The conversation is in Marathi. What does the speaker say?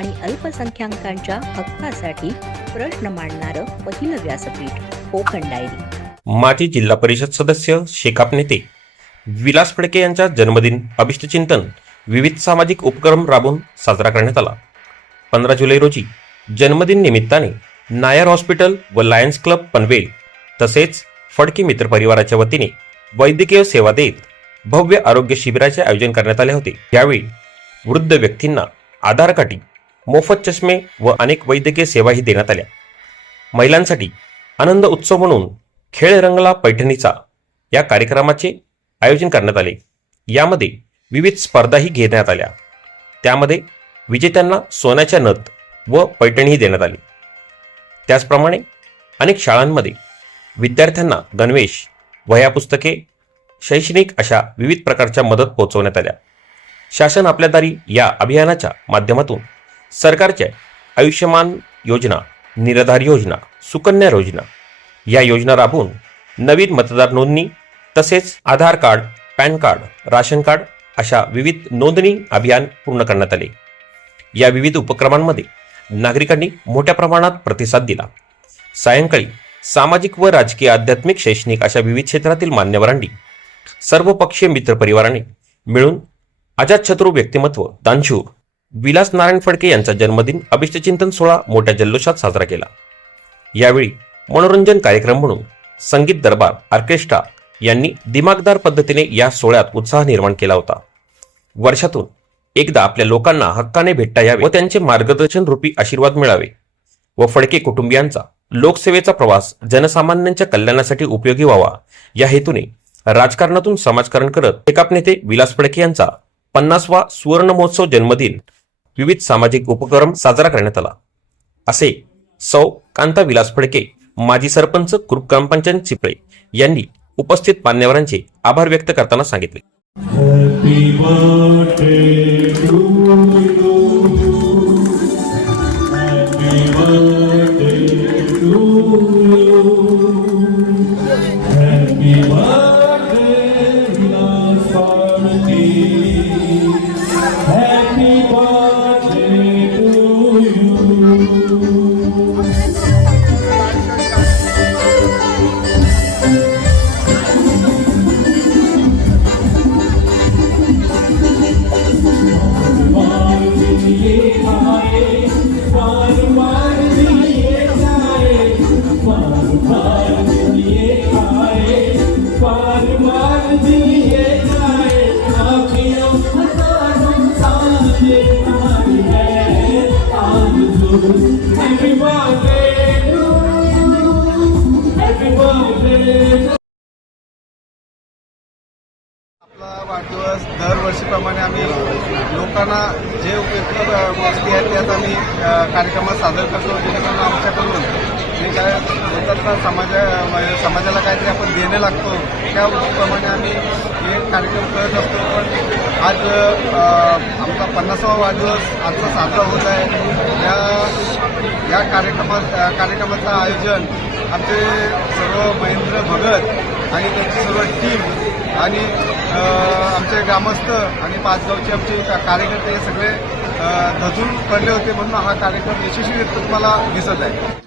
आणि अल्पसंख्याकांच्या हक्कासाठी प्रश्न मांडणारं पहिलं व्यासपीठ कोकण डायरी. माजी जिल्हा परिषद सदस्य शेकाप नेते. विलास फडके यांचा जन्मदिन अभिष्टचिंतन विविध सामाजिक उपक्रम राबवून साजरा करण्यात आला. पंधरा जुलै रोजी जन्मदिन निमित्ताने नायर हॉस्पिटल व लायन्स क्लब पनवेल तसेच फडके मित्र परिवाराच्या वतीने वैद्यकीय सेवा देत भव्य आरोग्य शिबिराचे आयोजन करण्यात आले होते. यावेळी वृद्ध व्यक्तींना आधार काठी मोफत चष्मे व अनेक वैद्यकीय सेवाही देण्यात आल्या. महिलांसाठी आनंद उत्सव म्हणून खेळ रंगला पैठणीचा या कार्यक्रमाचे आयोजन करण्यात आले. यामध्ये विविध स्पर्धाही घेण्यात आल्या. त्यामध्ये विजेत्यांना सोन्याच्या नथ व पैठणीही देण्यात आली. त्याचप्रमाणे अनेक शाळांमध्ये विद्यार्थ्यांना गणवेश वह्या पुस्तके शैक्षणिक अशा विविध प्रकारच्या मदत पोहोचवण्यात आल्या. शासन आपल्या दारी या अभियानाच्या माध्यमातून सरकारच्या आयुष्यमान योजना निराधार योजना सुकन्या योजना या योजना राबवून नवीन मतदार नोंदणी तसेच Aadhaar card PAN card ration card अशा विविध नोंदणी अभियान पूर्ण करण्यात आले. या विविध उपक्रमांमध्ये नागरिकांनी मोठ्या प्रमाणात प्रतिसाद दिला. सायंकाळी सामाजिक व राजकीय आध्यात्मिक शैक्षणिक अशा विविध क्षेत्रातील मान्यवरांनी सर्वपक्षीय मित्रपरिवाराने मिळून अजातशत्रू व्यक्तिमत्व दानशूर विलास नारायण फडके यांचा जन्मदिन अभिष्टचिंतन सोहळा मोठ्या जल्लोषात साजरा केला. यावेळी मनोरंजन कार्यक्रम म्हणून संगीत दरबार ऑर्केस्ट्रा यांनी दिमागदार पद्धतीने या सोहळ्यात उत्साह निर्माण केला होता. वर्षातून एकदा आपल्या लोकांना हक्काने भेटता यावे व त्यांचे मार्गदर्शन रूपी आशीर्वाद मिळावे व फडके कुटुंबियांचा लोकसेवेचा प्रवास जनसामान्यांच्या कल्याणासाठी उपयोगी व्हावा. या हेतूने राजकारणातून समाजकारण करत एकाप नेते विलास फडके यांचा पन्नासवा सुवर्ण महोत्सव जन्मदिन विविध सामाजिक उपक्रम साजरा करण्यात आला. असे सौ कांता विलास फडके माजी सरपंच ग्रुप ग्रामपंचायत चिपळे यांनी उपस्थित मान्यवरांचे आभार व्यक्त करताना सांगितले. वाढदिवस दरवर्षीप्रमाणे आम्ही लोकांना जे उपयुक्त गोष्टी आहेत त्यात आम्ही कार्यक्रमात सादर करतो जेणेकरून आमच्याकडून जे काय समाजा म्हणजे समाजाला काहीतरी आपण देणं लागतो त्याप्रमाणे आम्ही हे कार्यक्रम करत असतो. पण आज आमचा पन्नासावा वाढदिवस आजचा साजरा होत आहे. या या कार्यक्रमात कार्यक्रमाचं आयोजन आमचे सर्व महेंद्र भगत आणि त्यांची सर्व टीम आणि आमचे ग्रामस्थ आणि पाचगावचे आमचे कार्यकर्ते हे सगळे धजून पडले होते म्हणून हा कार्यक्रम यशस्वी तुम्हाला दिसत आहे.